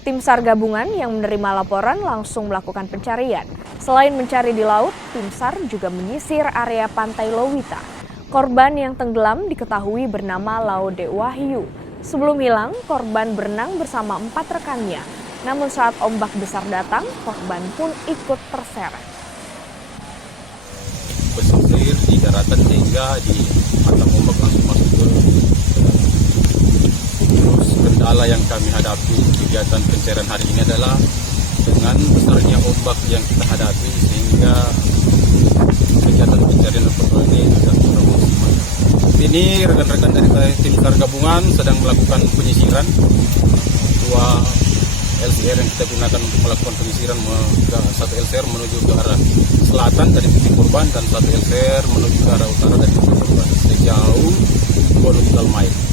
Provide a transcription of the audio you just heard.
Tim SAR gabungan yang menerima laporan langsung melakukan pencarian. Selain mencari di laut, tim SAR juga menyisir area pantai Lowita. Korban yang tenggelam diketahui bernama Laude Wahyu. Sebelum hilang, korban berenang bersama 4 rekannya. Namun saat ombak besar datang, korban pun ikut terseret. Berselir di daratan sehingga di hantam ombak langsung masuk ke terus kendala yang kami hadapi kegiatan pencarian hari ini adalah dengan besarnya ombak yang kita hadapi sehingga kegiatan pencarian lepas ini agak kurang maksimal. Ini rekan-rekan dari tim SAR gabungan sedang melakukan penyisiran. 2 LCR yang kita gunakan untuk melakukan penyisiran, satu LCR menuju ke arah selatan dari titik korban dan satu LCR menuju ke arah utara dari titik korban sejauh 2 nautical mile.